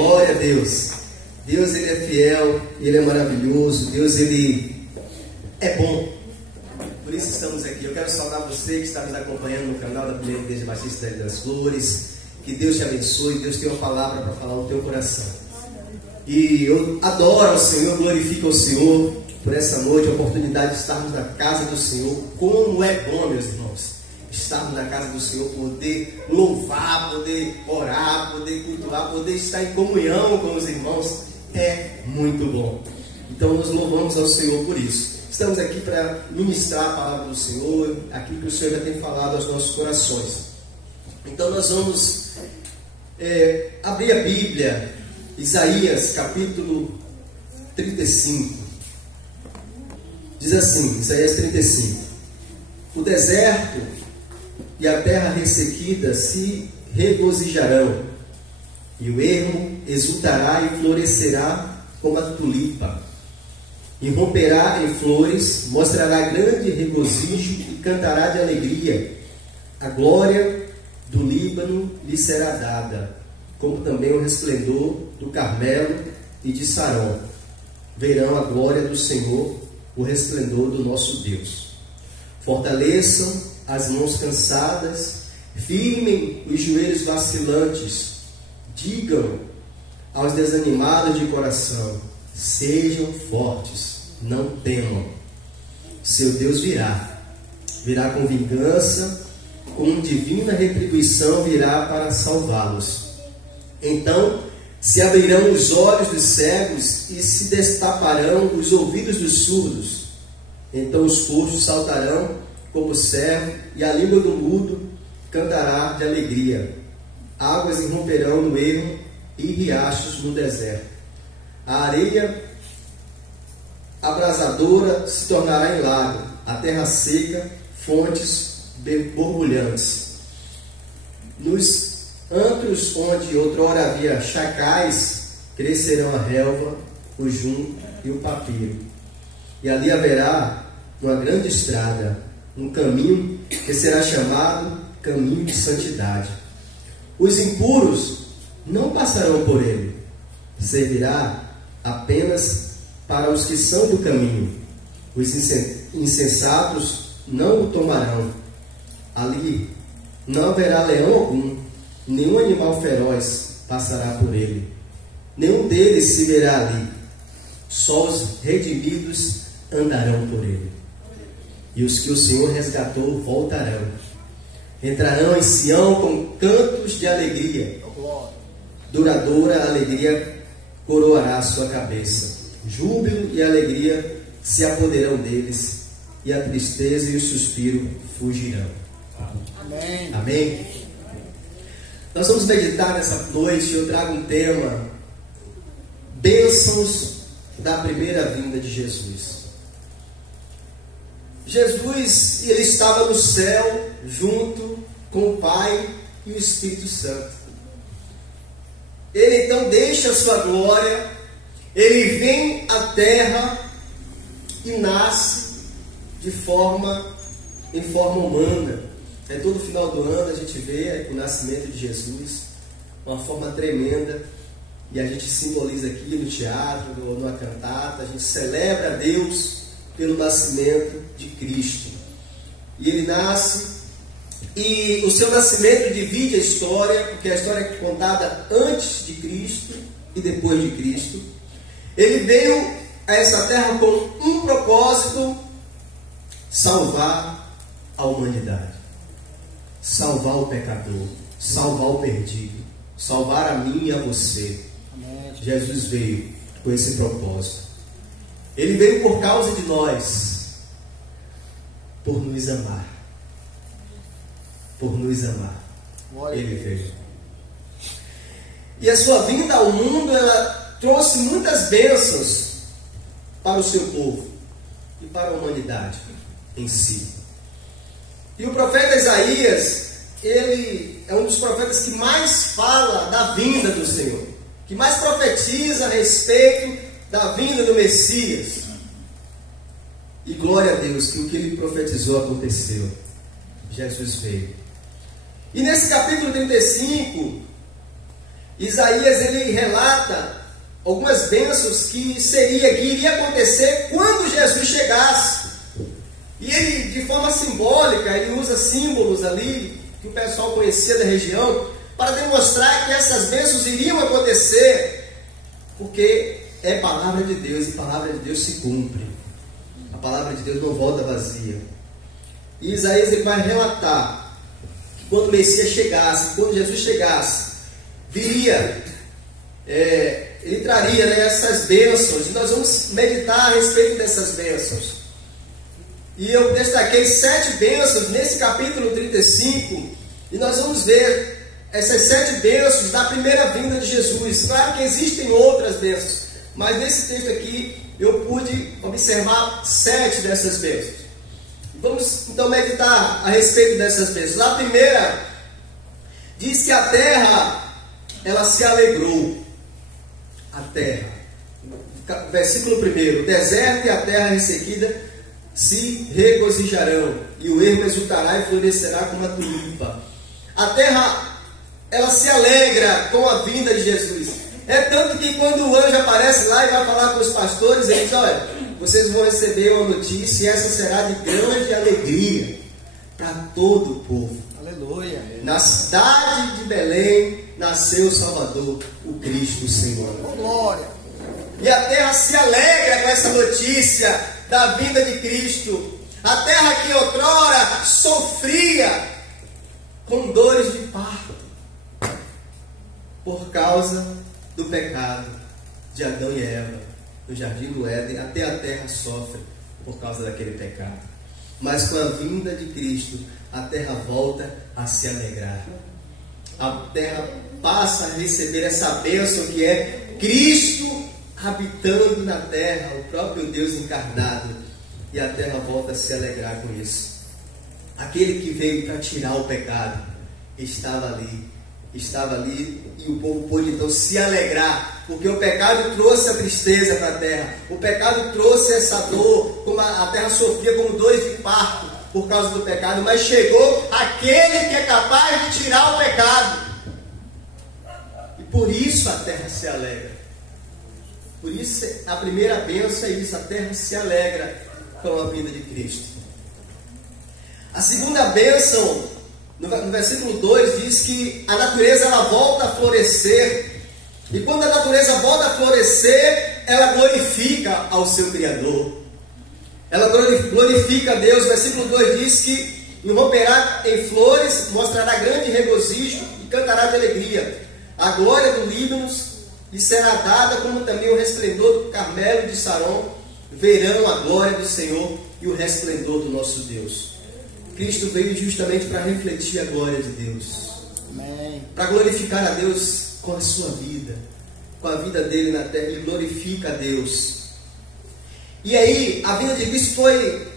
Glória a Deus. Deus, Ele é fiel, Ele é maravilhoso. Deus, Ele é bom. Por isso estamos aqui. Eu quero saudar você que está nos acompanhando no canal da Primeira Igreja Batista da Ilha das Flores. Que Deus te abençoe. Deus tem uma palavra para falar no teu coração. E eu adoro o Senhor, glorifico o Senhor por essa noite, a oportunidade de estarmos na casa do Senhor. Como é bom, meus irmãos, estarmos na casa do Senhor, poder louvar, poder orar, poder cultuar, poder estar em comunhão com os irmãos, é muito bom. Então nós louvamos ao Senhor por isso. Estamos aqui para ministrar a palavra do Senhor, aquilo que o Senhor já tem falado aos nossos corações. Então nós vamos abrir a Bíblia, Isaías capítulo 35. Diz assim, Isaías 35: o deserto e a terra ressequida se regozijarão, e o ermo exultará e florescerá como a tulipa, e romperá em flores, mostrará grande regozijo e cantará de alegria. A glória do Líbano lhe será dada, como também o resplendor do Carmelo e de Saron. Verão a glória do Senhor, o resplendor do nosso Deus. Fortaleçam as mãos cansadas, firmem os joelhos vacilantes, digam aos desanimados de coração: sejam fortes, não temam. Seu Deus virá com vingança, com divina retribuição virá para salvá-los. Então se abrirão os olhos dos cegos e se destaparão os ouvidos dos surdos. Então os coxos saltarão como servo, e a língua do mudo cantará de alegria. Águas irromperão no ermo e riachos no deserto. A areia abrasadora se tornará em lago, a terra seca, fontes borbulhantes. Nos antros onde outrora havia chacais, crescerão a relva, o junco e o papiro. E ali haverá uma grande estrada, um caminho que será chamado caminho de santidade. Os impuros não passarão por ele, servirá apenas para os que são do caminho. Os insensatos não o tomarão. Ali não haverá leão algum, nenhum animal feroz passará por ele. Nenhum deles se verá ali. Só os redimidos andarão por ele. E os que o Senhor resgatou voltarão. Entrarão em Sião com cantos de alegria. Duradoura alegria coroará a sua cabeça. Júbilo e alegria se apoderarão deles, e a tristeza e o suspiro fugirão. Amém. Amém? Nós vamos meditar nessa noite. Eu trago um tema: bênçãos da primeira vinda de Jesus. Jesus, ele estava no céu junto com o Pai e o Espírito Santo. Ele então deixa a sua glória, ele vem à terra e nasce em forma humana. Todo final do ano a gente vê o nascimento de Jesus, uma forma tremenda, e a gente simboliza aqui no teatro, numa cantata, a gente celebra a Deus pelo nascimento de Cristo. E ele nasce, e o seu nascimento divide a história, porque a história é contada antes de Cristo e depois de Cristo. Ele veio a essa terra com um propósito: salvar a humanidade, salvar o pecador, salvar o perdido, salvar a mim e a você. Amém. Jesus veio com esse propósito. Ele veio por causa de nós, por nos amar. Por nos amar. Ele veio. E a sua vinda ao mundo, ela trouxe muitas bênçãos para o seu povo e para a humanidade em si. E o profeta Isaías, ele é um dos profetas que mais fala da vinda do Senhor, que mais profetiza a respeito da vinda do Messias. E glória a Deus que o que ele profetizou aconteceu. Jesus veio. E nesse capítulo 35, Isaías ele relata algumas bênçãos que iria acontecer quando Jesus chegasse. E ele, de forma simbólica, ele usa símbolos ali que o pessoal conhecia da região para demonstrar que essas bênçãos iriam acontecer, porque é palavra de Deus e a palavra de Deus se cumpre. A palavra de Deus não volta vazia. E Isaías ele vai relatar que quando o Messias chegasse, quando Jesus chegasse, viria, ele traria, né, essas bênçãos, e nós vamos meditar a respeito dessas bênçãos. E eu destaquei 7 bênçãos nesse capítulo 35, e nós vamos ver essas 7 bênçãos da primeira vinda de Jesus. Claro que existem outras bênçãos, mas nesse texto aqui eu pude observar 7 dessas bênçãos. Vamos então meditar a respeito dessas bênçãos. A primeira diz que a terra, ela se alegrou. A terra. Versículo 1: o deserto e a terra ressequida se regozijarão, e o ermo exultará e florescerá como a tulipa. A terra, ela se alegra com a vinda de Jesus. É tanto que quando o anjo aparece lá e vai falar com os pastores, ele diz: olha, vocês vão receber uma notícia, e essa será de grande alegria para todo o povo. Aleluia. Na cidade de Belém nasceu o Salvador, o Cristo, o Senhor. Glória. E a terra se alegra com essa notícia da vinda de Cristo. A terra que outrora sofria com dores de parto por causa do pecado de Adão e Eva no jardim do Éden. Até a terra sofre por causa daquele pecado. Mas com a vinda de Cristo, a terra volta a se alegrar. A terra passa a receber essa bênção que é Cristo habitando na terra, o próprio Deus encarnado. E a terra volta a se alegrar com isso. Aquele que veio para tirar o pecado estava ali, e o povo pôde então se alegrar, porque o pecado trouxe a tristeza para a terra, o pecado trouxe essa dor, como a terra sofria como dores de parto por causa do pecado, mas chegou aquele que é capaz de tirar o pecado, e por isso a terra se alegra. Por isso a primeira bênção é isso: a terra se alegra com a vinda de Cristo. A segunda bênção, no versículo 2, diz que a natureza ela volta a florescer. E quando a natureza volta a florescer, ela glorifica ao seu Criador. Ela glorifica a Deus. O versículo 2 diz que irromperá em flores, mostrará grande regozijo e cantará de alegria. A glória do Líbano lhe será dada, como também o resplendor do Carmelo de Saron. Verão a glória do Senhor e o resplendor do nosso Deus. Cristo veio justamente para refletir a glória de Deus. Amém. Para glorificar a Deus com a sua vida, com a vida dele na terra. Ele glorifica a Deus. E aí, a vinda de Cristo foi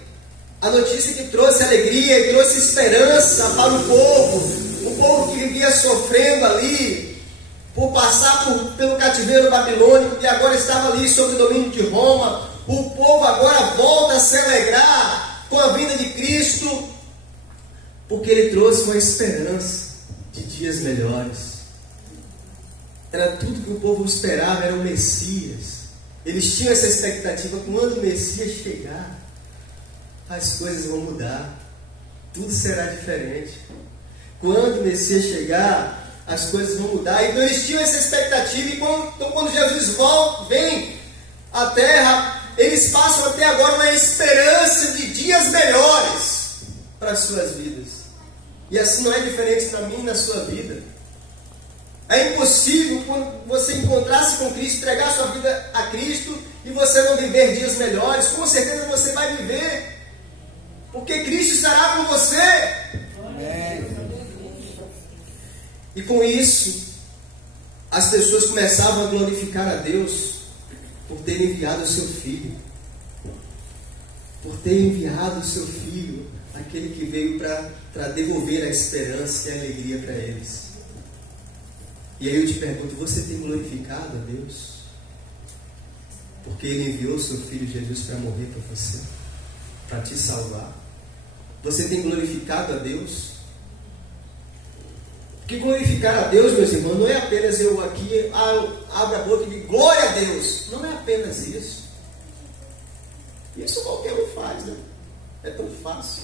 a notícia que trouxe alegria e trouxe esperança para o povo que vivia sofrendo ali, por passar pelo cativeiro babilônico, que agora estava ali sob o domínio de Roma. O povo agora volta a se alegrar com a vinda de Cristo, porque ele trouxe uma esperança de dias melhores. Era tudo que o povo esperava, era o Messias. Eles tinham essa expectativa: quando o Messias chegar, as coisas vão mudar, tudo será diferente. Quando o Messias chegar, as coisas vão mudar. Então eles tinham essa expectativa, e quando Jesus vem à terra, eles passam até agora uma esperança de dias melhores para as suas vidas. E assim não é diferente na minha e na sua vida. É impossível quando você encontrar-se com Cristo, entregar sua vida a Cristo, e você não viver dias melhores. Com certeza você vai viver, porque Cristo estará com você. Amém. E com isso, as pessoas começavam a glorificar a Deus por ter enviado o seu Filho. Por ter enviado o seu Filho, aquele que veio para devolver a esperança e a alegria para eles. E aí eu te pergunto: você tem glorificado a Deus? Porque Ele enviou o seu Filho Jesus para morrer por você, para te salvar. Você tem glorificado a Deus? Porque glorificar a Deus, meus irmãos, não é apenas eu aqui abro a boca e digo glória a Deus. Não é apenas isso. Isso qualquer um faz, né? É tão fácil.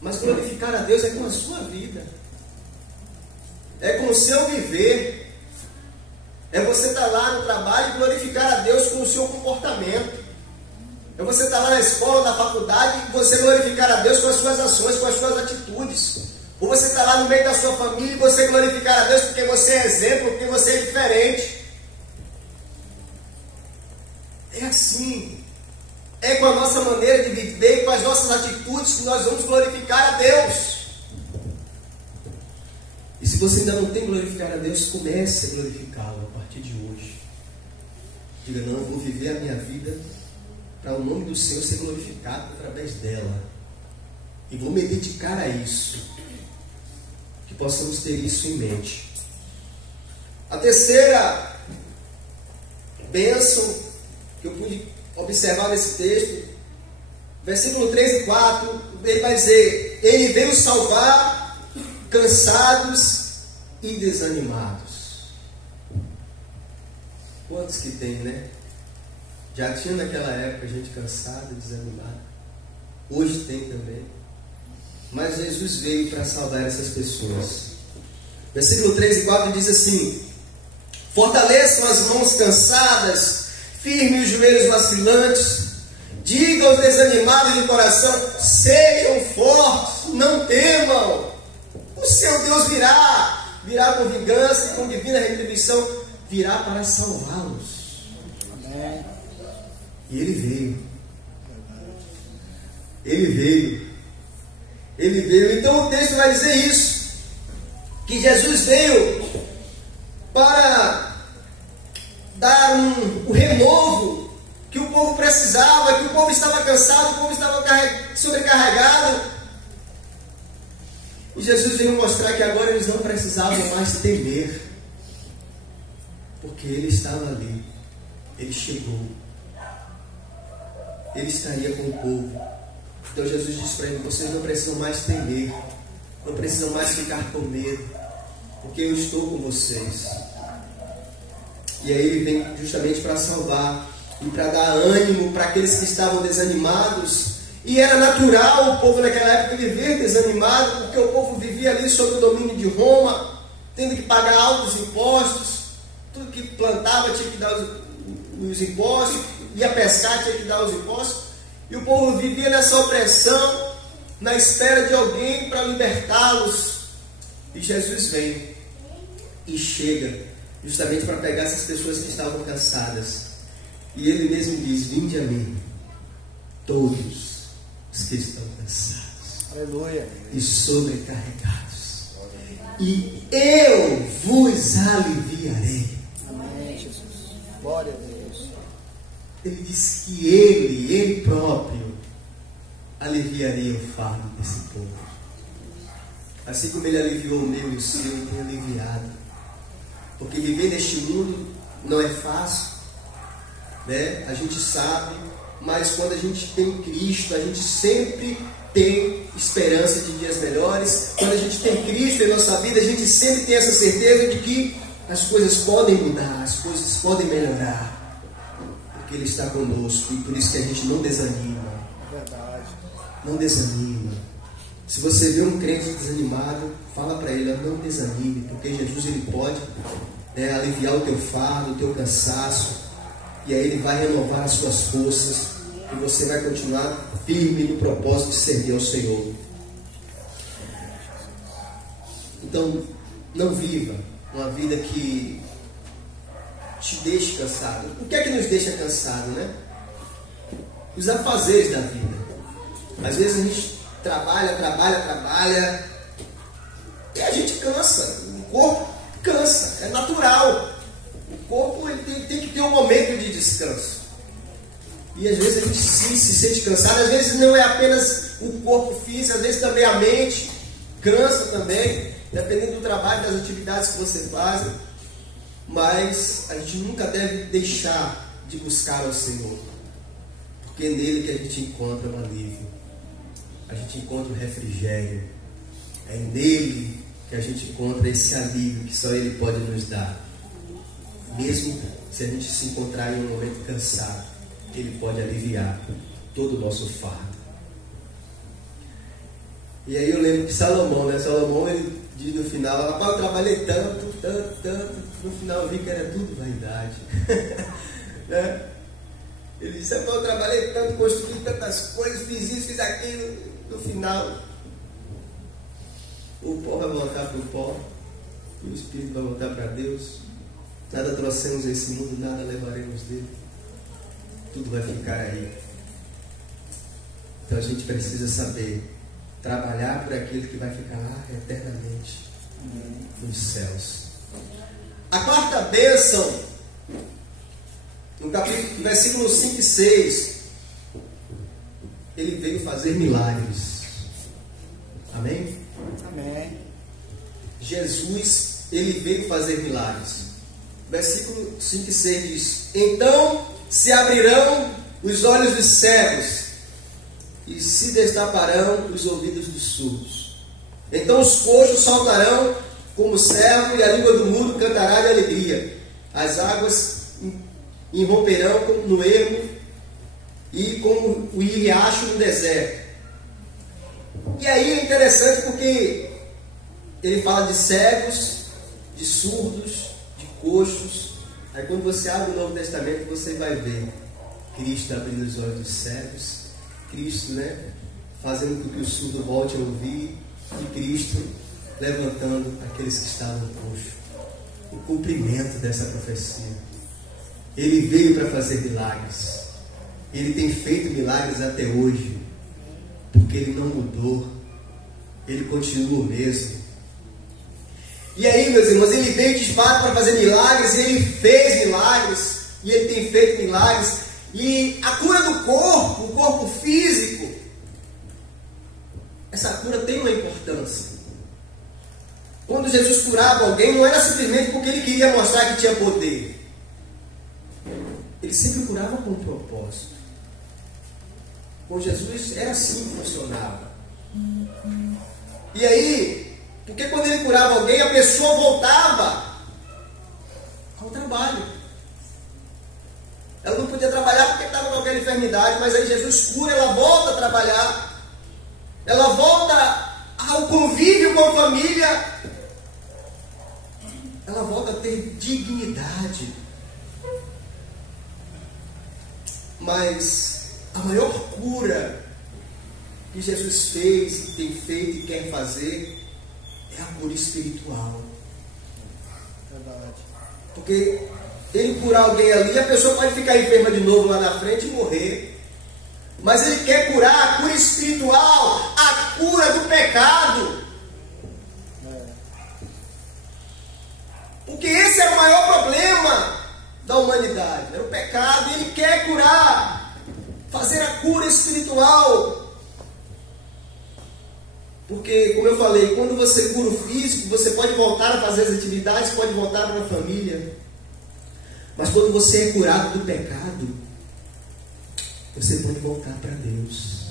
Mas glorificar a Deus é com a sua vida. É com o seu viver. É você estar lá no trabalho e glorificar a Deus com o seu comportamento. É você estar lá na escola, na faculdade e você glorificar a Deus com as suas ações, com as suas atitudes. Ou você está lá no meio da sua família e você glorificar a Deus porque você é exemplo, porque você é diferente. É assim. É com a nossa maneira de viver e com as nossas atitudes que nós vamos glorificar a Deus. E se você ainda não tem glorificado a Deus, comece a glorificá-lo a partir de hoje. Diga, não, eu vou viver a minha vida para o nome do Senhor ser glorificado através dela. E vou me dedicar a isso. Que possamos ter isso em mente. A terceira bênção que eu pude observar nesse texto, versículo 3 e 4, ele vai dizer: ele veio salvar cansados e desanimados. Quantos que tem, né? Já tinha naquela época gente cansada e desanimada. Hoje tem também. Mas Jesus veio para salvar essas pessoas. Versículo 3 e 4 diz assim: fortaleçam as mãos cansadas, firme os joelhos vacilantes, digam aos desanimados de coração: sejam fortes, não temam, o seu Deus virá com vingança e com divina retribuição, virá para salvá-los. Amém. E ele veio. Ele veio. Ele veio. Então o texto vai dizer isso, que Jesus veio para dar um renovo que o povo precisava, que o povo estava cansado, o povo estava sobrecarregado. E Jesus veio mostrar que agora eles não precisavam mais temer, porque Ele estava ali, Ele chegou, Ele estaria com o povo. Então Jesus disse para ele: vocês não precisam mais temer, não precisam mais ficar com medo, porque eu estou com vocês. E aí ele vem justamente para salvar e para dar ânimo para aqueles que estavam desanimados. E era natural o povo naquela época viver desanimado, porque o povo vivia ali sob o domínio de Roma, tendo que pagar altos impostos. Tudo que plantava tinha que dar os impostos, ia pescar tinha que dar os impostos. E o povo vivia nessa opressão, na espera de alguém para libertá-los. E Jesus vem e chega justamente para pegar essas pessoas que estavam cansadas. E Ele mesmo diz: vinde a mim, todos os que estão cansados, Aleluia, e sobrecarregados, e eu vos aliviarei. amém, Jesus. Glória a Deus. Ele diz que Ele próprio aliviaria o fardo desse povo. Assim como Ele aliviou o meu e o seu, Ele tem aliviado. Porque viver neste mundo não é fácil, né? A gente sabe, mas quando a gente tem Cristo, a gente sempre tem esperança de dias melhores. Quando a gente tem Cristo em nossa vida, a gente sempre tem essa certeza de que as coisas podem mudar, as coisas podem melhorar, porque Ele está conosco. E por isso que a gente não desanima. Verdade. Não desanima. Se você vê um crente desanimado, fala para ele: não desanime, porque Jesus Ele pode aliviar o teu fardo, o teu cansaço, e aí Ele vai renovar as suas forças, e você vai continuar firme no propósito de servir ao Senhor. Então, não viva uma vida que te deixe cansado. O que é que nos deixa cansado, né? Os afazeres da vida. Às vezes a gente trabalha, e a gente cansa. O corpo cansa, é natural. O corpo ele tem que ter um momento de descanso. E às vezes a gente se sente cansado. Às vezes não é apenas o corpo físico, às vezes também a mente cansa também, dependendo do trabalho, das atividades que você faz. Mas a gente nunca deve deixar de buscar ao Senhor, porque é nele que a gente encontra o alívio, a gente encontra o refrigério. É nele que a gente encontra esse alívio que só Ele pode nos dar. Mesmo se a gente se encontrar em um momento cansado, Ele pode aliviar todo o nosso fardo. E aí eu lembro que Salomão, ele diz no final, rapaz, eu trabalhei tanto, no final eu vi que era tudo vaidade. Né? Ele disse, eu trabalhei tanto, construí tantas coisas, fiz isso, fiz aquilo, no final o pó vai voltar para o pó, e o Espírito vai voltar para Deus. Nada trouxemos esse mundo, nada levaremos dele. Tudo vai ficar aí. Então a gente precisa saber trabalhar por aquilo que vai ficar lá eternamente nos céus. A quarta bênção, no versículo 5 e 6, ele veio fazer milagres. Amém? Amém. Jesus, ele veio fazer milagres. Versículo 5 e 6 diz: então se abrirão os olhos dos cegos e se destaparão os ouvidos dos surdos. Então os coxos saltarão como servo e a língua do mudo cantará de alegria. As águas irromperão como no ermo e como o riacho no deserto. E aí é interessante porque ele fala de cegos, de surdos, de coxos. Aí quando você abre o Novo Testamento, você vai ver Cristo abrindo os olhos dos cegos, Cristo, né, fazendo com que o surdo volte a ouvir, e Cristo levantando aqueles que estavam coxos. O cumprimento dessa profecia. Ele veio para fazer milagres. Ele tem feito milagres até hoje, porque Ele não mudou. Ele continua o mesmo. E aí, meus irmãos, Ele veio de fato para fazer milagres, e Ele fez milagres, e Ele tem feito milagres. E a cura do corpo, o corpo físico, essa cura tem uma importância. Quando Jesus curava alguém, não era simplesmente porque Ele queria mostrar que tinha poder. Ele sempre curava com um propósito. Com Jesus era assim que funcionava. E aí, porque quando Ele curava alguém, a pessoa voltava ao trabalho. Ela não podia trabalhar porque estava com aquela enfermidade, mas aí Jesus cura, ela volta a trabalhar. Ela volta ao convívio com a família. Ela volta a ter dignidade. Mas a maior cura que Jesus fez, tem feito e quer fazer é a cura espiritual. Verdade. Porque Ele curar alguém ali, a pessoa pode ficar enferma de novo lá na frente e morrer. Mas Ele quer curar a cura espiritual, a cura do pecado. Porque esse era o maior problema da humanidade, era o pecado. E Ele quer curar, fazer a cura espiritual. Porque, como eu falei, quando você cura o físico, você pode voltar a fazer as atividades, pode voltar para a família. Mas quando você é curado do pecado, você pode voltar para Deus.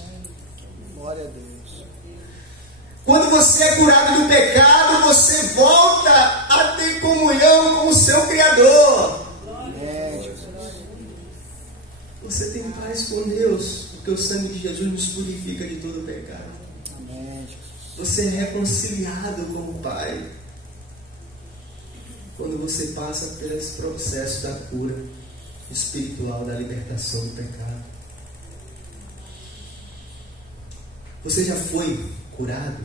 Glória a Deus. Quando você é curado do pecado, você volta a ter comunhão com o seu Criador. Amém, Jesus. Você tem paz com Deus, porque o sangue de Jesus nos purifica de todo o pecado. Amém, Jesus. Você é reconciliado com o Pai quando você passa por esse processo da cura espiritual, da libertação do pecado. Você já foi curado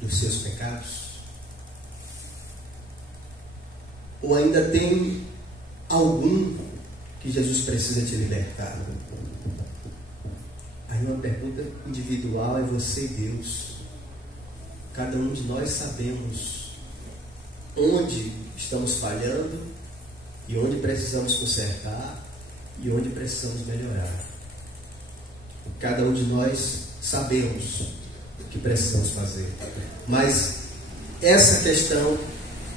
dos seus pecados? Ou ainda tem algum que Jesus precisa te libertar? Aí uma pergunta individual é você e Deus. Cada um de nós sabemos onde estamos falhando e onde precisamos consertar e onde precisamos melhorar. Cada um de nós sabemos o que precisamos fazer. Mas essa questão,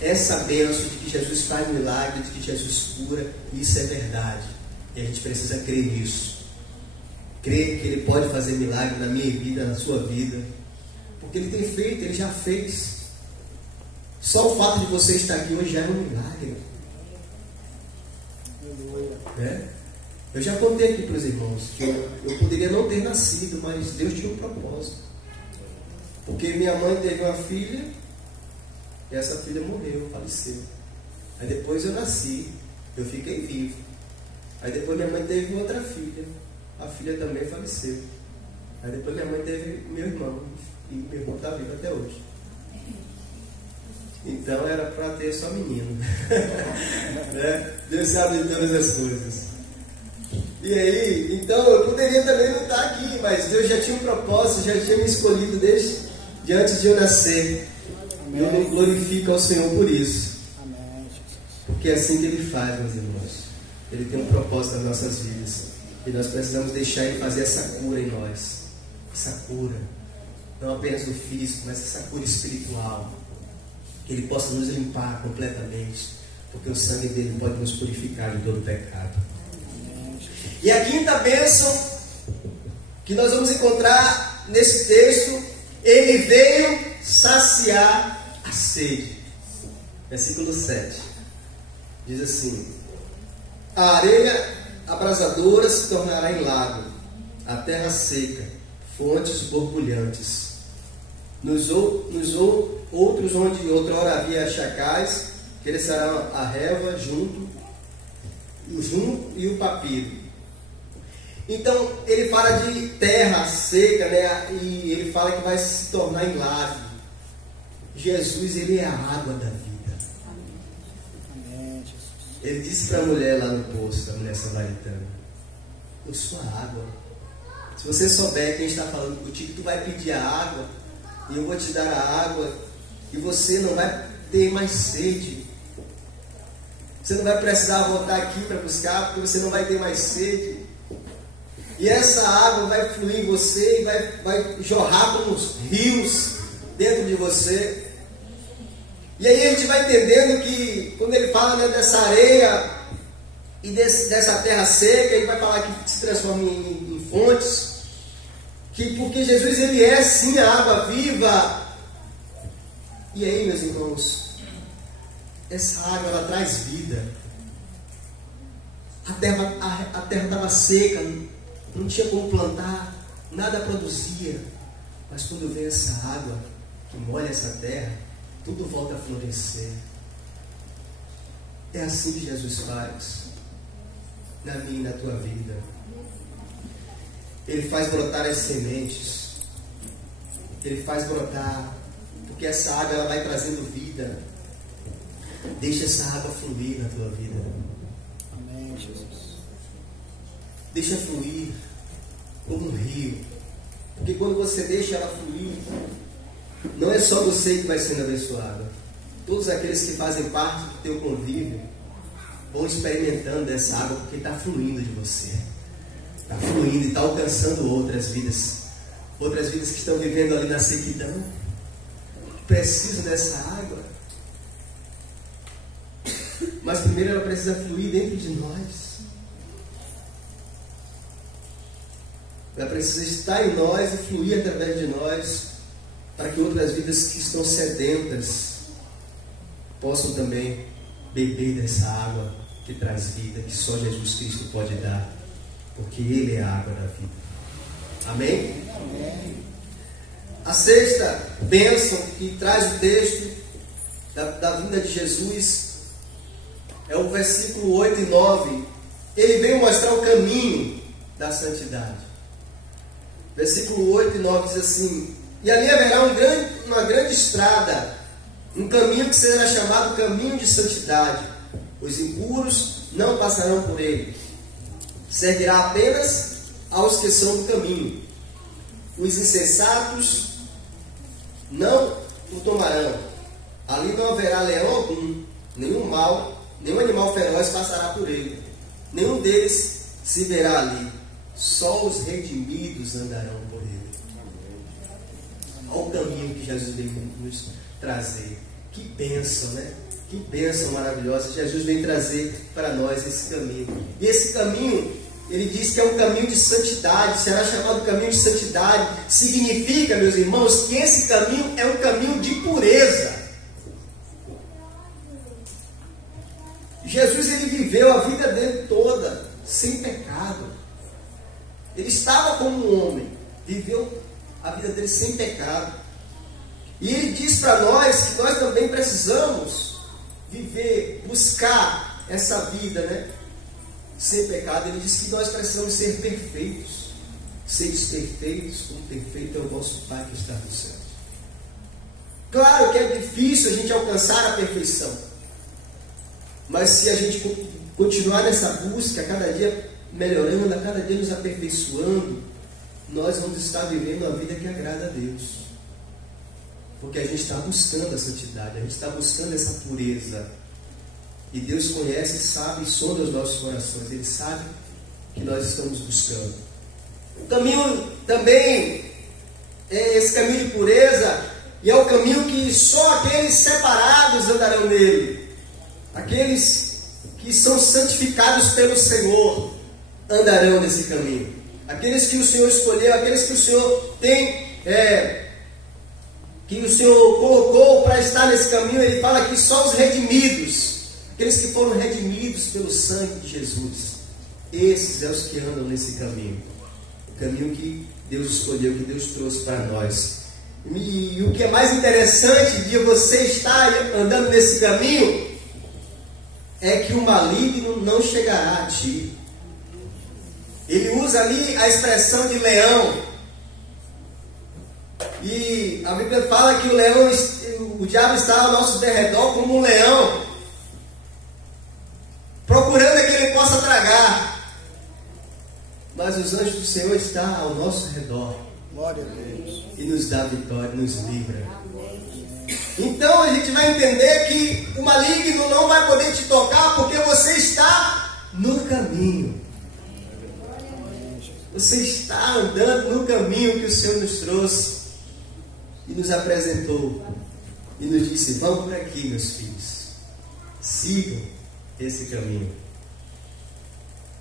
essa bênção de que Jesus faz milagre, de que Jesus cura, isso é verdade. E a gente precisa crer nisso. Crer que Ele pode fazer milagre na minha vida, na sua vida. Porque Ele tem feito, Ele já fez. Só o fato de você estar aqui hoje já é um milagre. Eu já contei aqui para os irmãos que eu poderia não ter nascido, mas Deus tinha um propósito. Porque minha mãe teve uma filha e essa filha morreu, faleceu. Aí depois eu nasci, eu fiquei vivo. Aí depois minha mãe teve outra filha, a filha também faleceu. Aí depois minha mãe teve meu irmão, e meu irmão está vivo até hoje. Então era para ter só menino. Né? Deus sabe de todas as coisas. E aí, então eu poderia também não estar aqui, mas Deus já tinha um propósito, já tinha me escolhido desde antes de eu nascer. Amém. Eu glorifico ao Senhor por isso. Amém. Porque é assim que Ele faz, meus irmãos. Ele tem um propósito nas nossas vidas. E nós precisamos deixar Ele fazer essa cura em nós. Essa cura. Não apenas do físico, mas essa cura espiritual. Que Ele possa nos limpar completamente. Porque o sangue dele pode nos purificar de todo pecado. E a quinta bênção que nós vamos encontrar nesse texto, Ele veio saciar a sede. Versículo 7. Diz assim: a areia abrasadora se tornará em lago, a terra seca, fontes borbulhantes. Nos outros onde outrora havia chacais, crescerá a relva junto, o junco e o papiro. Então ele fala de terra seca, né? E ele fala que vai se tornar em lago. Jesus, ele é a água da vida. Amém. Ele disse para a mulher lá no poço, a mulher samaritana: eu sou a água. Se você souber quem está falando contigo, tu vai pedir a água, e eu vou te dar a água, e você não vai ter mais sede. Você não vai precisar voltar aqui para buscar, porque você não vai ter mais sede. E essa água vai fluir em você e vai jorrar como os rios dentro de você. E aí a gente vai entendendo que quando ele fala, né, dessa areia e dessa terra seca, ele vai falar que se transforma em fontes. Porque Jesus, ele é sim a água viva. E aí, meus irmãos, essa água, ela traz vida. A terra estava seca, não tinha como plantar, nada produzia. Mas quando vem essa água que molha essa terra, tudo volta a florescer. É assim que Jesus faz na minha e na tua vida. Ele faz brotar as sementes. Ele faz brotar, porque essa água ela vai trazendo vida. Deixa essa água fluir na tua vida. Amém, Jesus. Deixa fluir como um rio. Porque quando você deixa ela fluir, não é só você que vai sendo abençoado. Todos aqueles que fazem parte do teu convívio vão experimentando dessa água, porque está fluindo de você. Está fluindo e está alcançando outras vidas. Outras vidas que estão vivendo ali na sequidão, que precisam dessa água. Mas primeiro ela precisa fluir dentro de nós. Ela precisa estar em nós e fluir através de nós, para que outras vidas que estão sedentas possam também beber dessa água que traz vida, que só Jesus Cristo pode dar, porque Ele é a água da vida. Amém? Amém. A sexta bênção que traz o texto da vinda de Jesus é o versículo 8 e 9. Ele veio mostrar o caminho da santidade. Versículo 8 e 9 diz assim: e ali haverá uma grande estrada, um caminho que será chamado caminho de santidade. Os impuros não passarão por ele. Servirá apenas aos que são do caminho. Os insensatos não o tomarão. Ali não haverá leão algum, nenhum animal feroz passará por ele. Nenhum deles se verá ali. Só os redimidos andarão por ele. Olha o caminho que Jesus veio nos trazer. Que bênção, né? Que bênção maravilhosa. Jesus veio trazer para nós esse caminho. E esse caminho, ele diz que é um caminho de santidade. Será chamado caminho de santidade. Significa, meus irmãos, que esse caminho é um caminho de pureza. Jesus, ele viveu a vida dele toda sem pecado. Ele estava como um homem, viveu a vida dele sem pecado. E ele diz para nós que nós também precisamos viver, buscar essa vida, né? Sem pecado. Ele diz que nós precisamos ser perfeitos. Seres perfeitos, como perfeito é o vosso Pai que está no céu. Claro que é difícil a gente alcançar a perfeição. Mas se a gente continuar nessa busca, a cada dia melhorando, a cada dia nos aperfeiçoando, nós vamos estar vivendo a vida que agrada a Deus. Porque a gente está buscando a santidade, a gente está buscando essa pureza. E Deus conhece, sabe e sonda os nossos corações. Ele sabe que nós estamos buscando. O caminho também é esse caminho de pureza, e é o caminho que só aqueles separados andarão nele. Aqueles que são santificados pelo Senhor andarão nesse caminho. Aqueles que o Senhor escolheu, aqueles que o Senhor tem, que o Senhor colocou para estar nesse caminho. Ele fala que só os redimidos, aqueles que foram redimidos pelo sangue de Jesus, esses são os que andam nesse caminho. O caminho que Deus escolheu, que Deus trouxe para nós. E o que é mais interessante de você estar andando nesse caminho é que o maligno não chegará a ti. Ele usa ali a expressão de leão. E a Bíblia fala que o diabo está ao nosso derredor como um leão, procurando que ele possa tragar. Mas os anjos do Senhor estão ao nosso redor. Glória a Deus. E nos dá vitória, nos livra. Então a gente vai entender que o maligno não vai poder te tocar, porque você está no caminho. Você está andando no caminho que o Senhor nos trouxe e nos apresentou. E nos disse: vamos por aqui, meus filhos. Sigam esse caminho.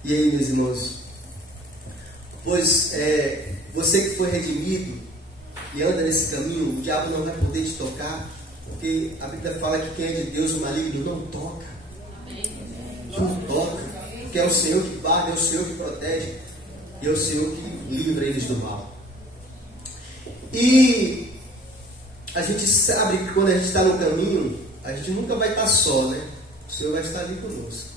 E aí, meus irmãos, pois você que foi redimido e anda nesse caminho, o diabo não vai poder te tocar, porque a Bíblia fala que quem é de Deus, o maligno não toca. Não toca, porque é o Senhor que guarda, é o Senhor que protege, e é o Senhor que livra eles do mal. E a gente sabe que quando a gente está no caminho, a gente nunca vai estar só, né? O Senhor vai estar ali conosco.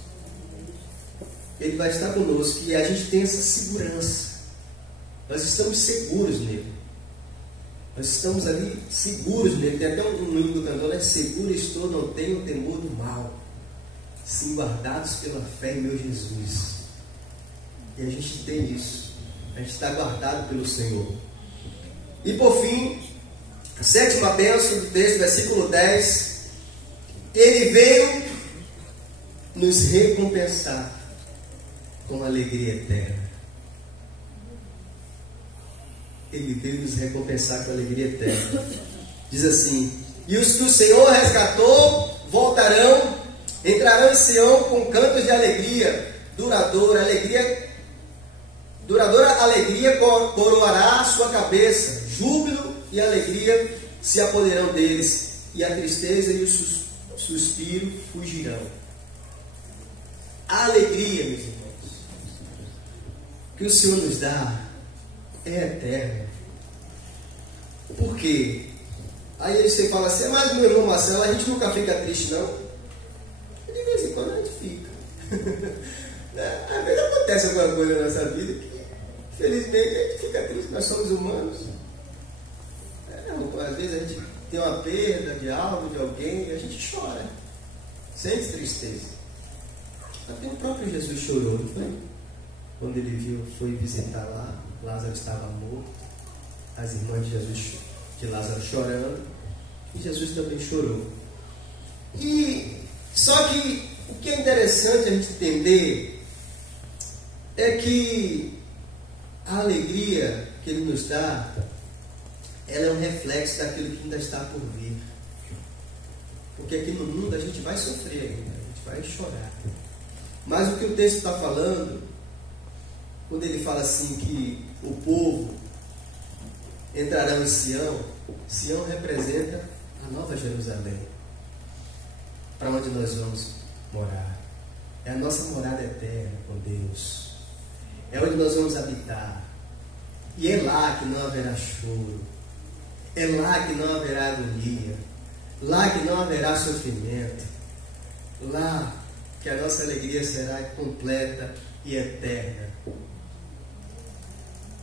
Ele vai estar conosco, e a gente tem essa segurança. Nós estamos seguros nele. Nós estamos ali seguros nele. Tem até um hino do cantor, né? Seguro estou, não tenho temor do mal. Sim, guardados pela fé em meu Jesus. E a gente tem isso. A gente está guardado pelo Senhor. E por fim, a sétima bênção do texto, versículo 10. Ele veio nos recompensar com alegria eterna. Ele veio nos recompensar com alegria eterna. Diz assim: e os que o Senhor resgatou voltarão, entrarão em Sião com cantos de alegria, duradoura alegria coroará a sua cabeça, júbilo e alegria se apoderarão deles, e a tristeza e o suspiro fugirão. A alegria, meus irmãos, que o Senhor nos dá é eterna. Por quê? Aí você fala assim: mas meu irmão Marcelo, a gente nunca fica triste, não? De vez em quando a gente fica. Às vezes acontece alguma coisa na nossa vida que, felizmente, a gente fica triste. Nós somos humanos. Às vezes a gente tem uma perda de algo, de alguém, e a gente chora, sente tristeza. Até o próprio Jesus chorou, não foi? Quando ele foi visitar lá, Lázaro estava morto, as irmãs de Jesus, de Lázaro, chorando, e Jesus também chorou. E só que o que é interessante a gente entender é que a alegria que Ele nos dá, ela é um reflexo daquilo que ainda está por vir. Porque aqui no mundo a gente vai sofrer ainda, a gente vai chorar. Mas o que o texto está falando, quando ele fala assim que o povo entrará em Sião, Sião representa a Nova Jerusalém, para onde nós vamos morar. É a nossa morada eterna com Deus. É onde nós vamos habitar. E é lá que não haverá choro. É lá que não haverá agonia. Lá que não haverá sofrimento. Lá que a nossa alegria será completa e eterna.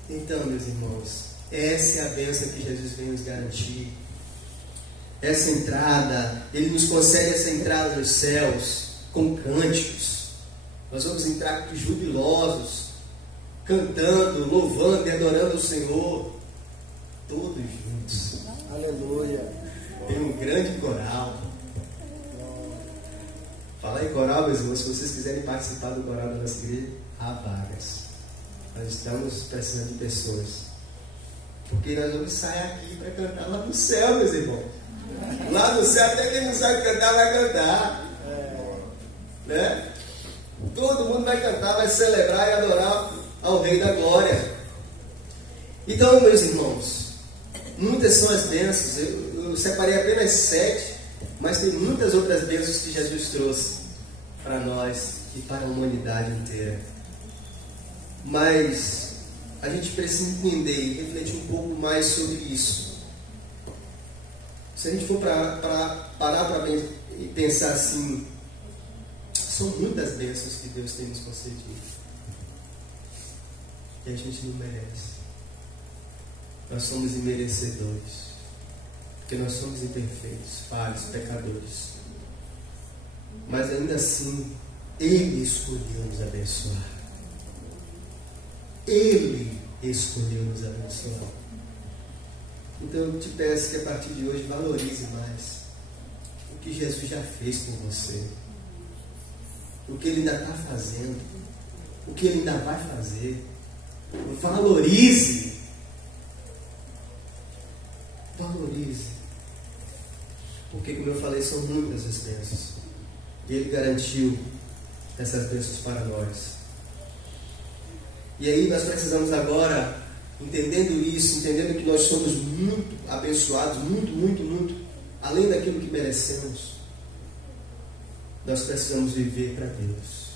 Então, meus irmãos, essa é a bênção que Jesus vem nos garantir. Essa entrada, Ele nos concede essa entrada nos céus com cânticos. Nós vamos entrar aqui jubilosos, cantando, louvando e adorando o Senhor, todos juntos. Aleluia. Tem um grande coral. Fala em coral, meus irmãos, se vocês quiserem participar do coral da nossa igreja, há vagas. Nós estamos precisando de pessoas. Porque nós vamos sair aqui para cantar lá no céu, meus irmãos. Lá no céu, até quem não sabe cantar, vai cantar. Né? Todo mundo vai cantar, vai celebrar e adorar ao Rei da Glória. Então, meus irmãos, muitas são as bênçãos. Eu separei apenas 7, mas tem muitas outras bênçãos que Jesus trouxe para nós e para a humanidade inteira. Mas a gente precisa entender e refletir um pouco mais sobre isso. Se a gente for parar para pensar assim, são muitas bênçãos que Deus tem nos concedido e a gente não merece. Nós somos imerecedores, porque nós somos imperfeitos, falhos, pecadores. Mas ainda assim, Ele escolheu nos abençoar. Ele escolheu nos abençoar. Então eu te peço que a partir de hoje valorize mais o que Jesus já fez por você, o que Ele ainda está fazendo, o que Ele ainda vai fazer. Valorize. Valorize. Porque, como eu falei, são muitas as bênçãos. E Ele garantiu essas bênçãos para nós. E aí nós precisamos agora, entendendo isso, entendendo que nós somos muito abençoados, muito, além daquilo que merecemos, nós precisamos viver para Deus.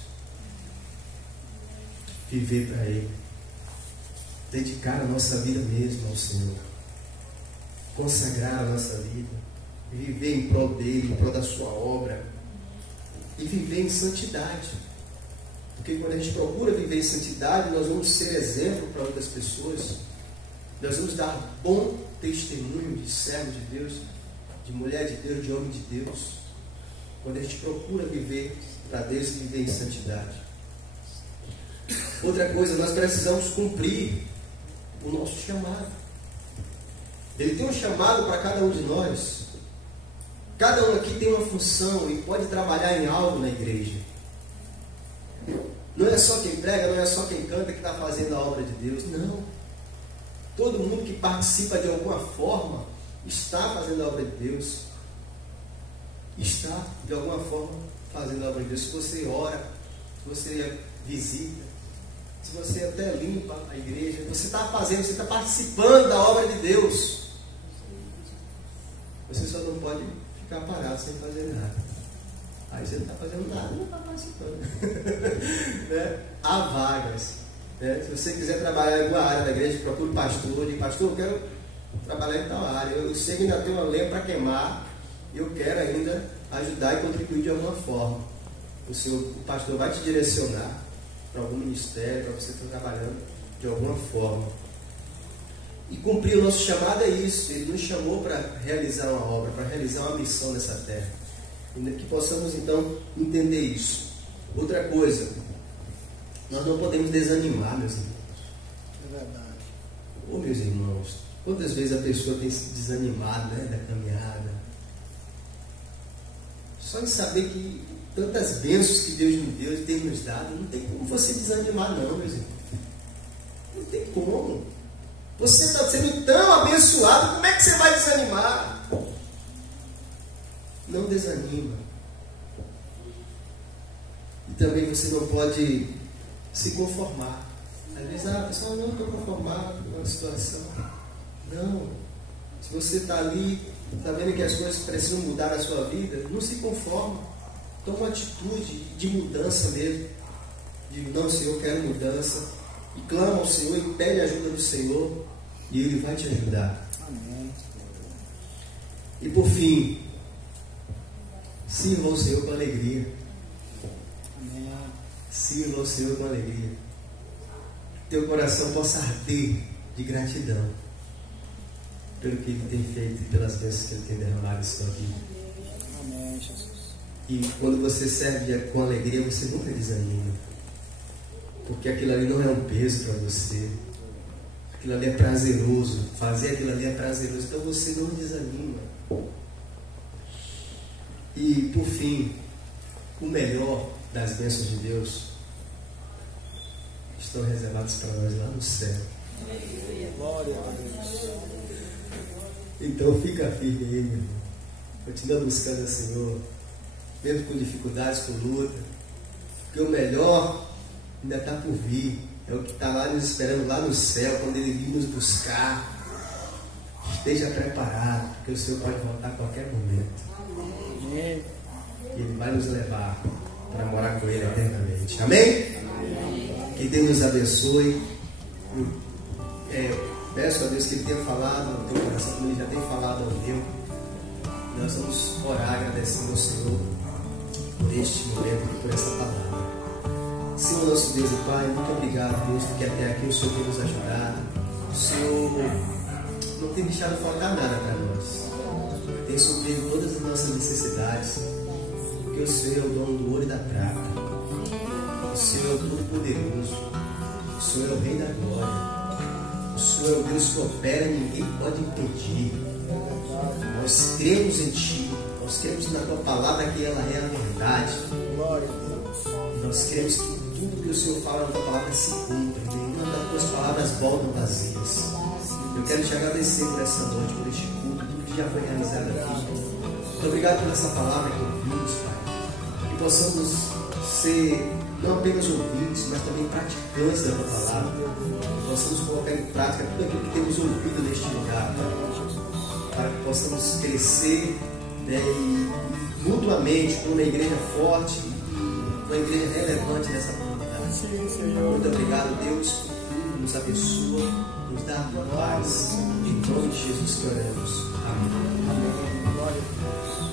Viver para Ele. Dedicar a nossa vida mesmo ao Senhor. Consagrar a nossa vida. Viver em prol dEle, em prol da sua obra. E viver em santidade. Porque quando a gente procura viver em santidade, nós vamos ser exemplo para outras pessoas. Nós vamos dar bom testemunho de servo de Deus, de mulher de Deus, de homem de Deus. Quando a gente procura viver para Deus e viver em santidade. Outra coisa, nós precisamos cumprir o nosso chamado. Ele tem um chamado para cada um de nós. Cada um aqui tem uma função e pode trabalhar em algo na igreja. Não é só quem prega, não é só quem canta que está fazendo a obra de Deus. Não. Todo mundo que participa de alguma forma está fazendo a obra de Deus. Está, de alguma forma, fazendo a obra de Deus. Se você ora, se você visita, se você até limpa a igreja, você está fazendo, você está participando da obra de Deus. Você só não pode ficar parado sem fazer nada. Aí você não está fazendo nada, não está participando. Né? Há vagas. Né? Se você quiser trabalhar em alguma área da igreja, procure pastor. Diga, pastor, eu quero trabalhar em tal área. Eu sei que ainda tem uma lenha para queimar. E eu quero ainda ajudar e contribuir de alguma forma. O pastor vai te direcionar para algum ministério, para você estar trabalhando de alguma forma. E cumprir o nosso chamado é isso. Ele nos chamou para realizar uma obra, para realizar uma missão nessa terra. Que possamos então entender isso. Outra coisa, nós não podemos desanimar, meus irmãos. É verdade. Ô, meus irmãos, quantas vezes a pessoa tem se desanimado, né, da caminhada? Só em saber que tantas bênçãos que Deus nos deu e tem nos dado, não tem como você desanimar não, meus irmãos. Não tem como. Você está sendo tão abençoado, como é que você vai desanimar? Não desanima. E também você não pode se conformar. Às vezes, pessoal, não estou conformado com a situação. Não. Se você está ali, está vendo que as coisas precisam mudar na sua vida, não se conforma. toma uma atitude de mudança mesmo. De não, Senhor, eu quero mudança. E clama ao Senhor e pede a ajuda do Senhor. E Ele vai te ajudar. Amém. E por fim, sirva ao Senhor com alegria. Amém. Sirva ao Senhor com alegria. Teu coração possa arder de gratidão pelo que Ele tem feito e pelas bênçãos que Ele tem derramado em sua vida. Amém, Jesus. E quando você serve com alegria, você nunca desanima. Porque aquilo ali não é um peso para você. Aquilo ali é prazeroso. Fazer aquilo ali é prazeroso. Então você não desanima. E por fim, o melhor das bênçãos de Deus estão reservados para nós lá no céu. Glória a Deus. Então fica firme aí, meu irmão. Continua buscando o Senhor, mesmo com dificuldades, com luta, porque o melhor ainda está por vir. É o que está lá nos esperando lá no céu, quando Ele vir nos buscar. Esteja preparado, porque o Senhor pode voltar a qualquer momento. Amém. E Ele vai nos levar para morar com Ele eternamente. Amém? Que Deus nos abençoe. Peço a Deus que Ele tenha falado no teu coração, como Ele já tem falado ao meu. Nós vamos orar agradecendo ao Senhor por este momento e por essa palavra. Senhor, nosso Deus e Pai, muito obrigado, Deus, porque até aqui o Senhor tem nos ajudado. O Senhor não tem deixado faltar nada para nós. Tem suprido todas as nossas necessidades, porque o Senhor é o dono do ouro e da prata. O Senhor é o Todo-Poderoso. O Senhor é o Rei da Glória. O Senhor é o Deus que opera e ninguém pode impedir. Nós cremos em Ti. Nós cremos na Tua palavra, que ela é a verdade. Glória a Deus. Nós cremos que tudo que o Senhor fala na Tua palavra se cumpre. Nenhuma das Tuas palavras voltam vazias. Eu quero Te agradecer por essa noite, por este culto, tudo que já foi realizado aqui. Muito obrigado por essa palavra que ouvimos, Pai. Que possamos ser não apenas ouvintes, mas também praticantes da Tua palavra. Que possamos colocar em prática tudo aquilo que temos ouvido neste lugar, Pai. Para que possamos crescer, né, e mutuamente com uma igreja forte, uma igreja relevante nessa comunidade. Sim, Senhor. Muito obrigado, Deus, por tudo. Nos abençoa, nos dá a tua paz. Em nome de Jesus que oramos. Amém. Amém. Glória a Deus.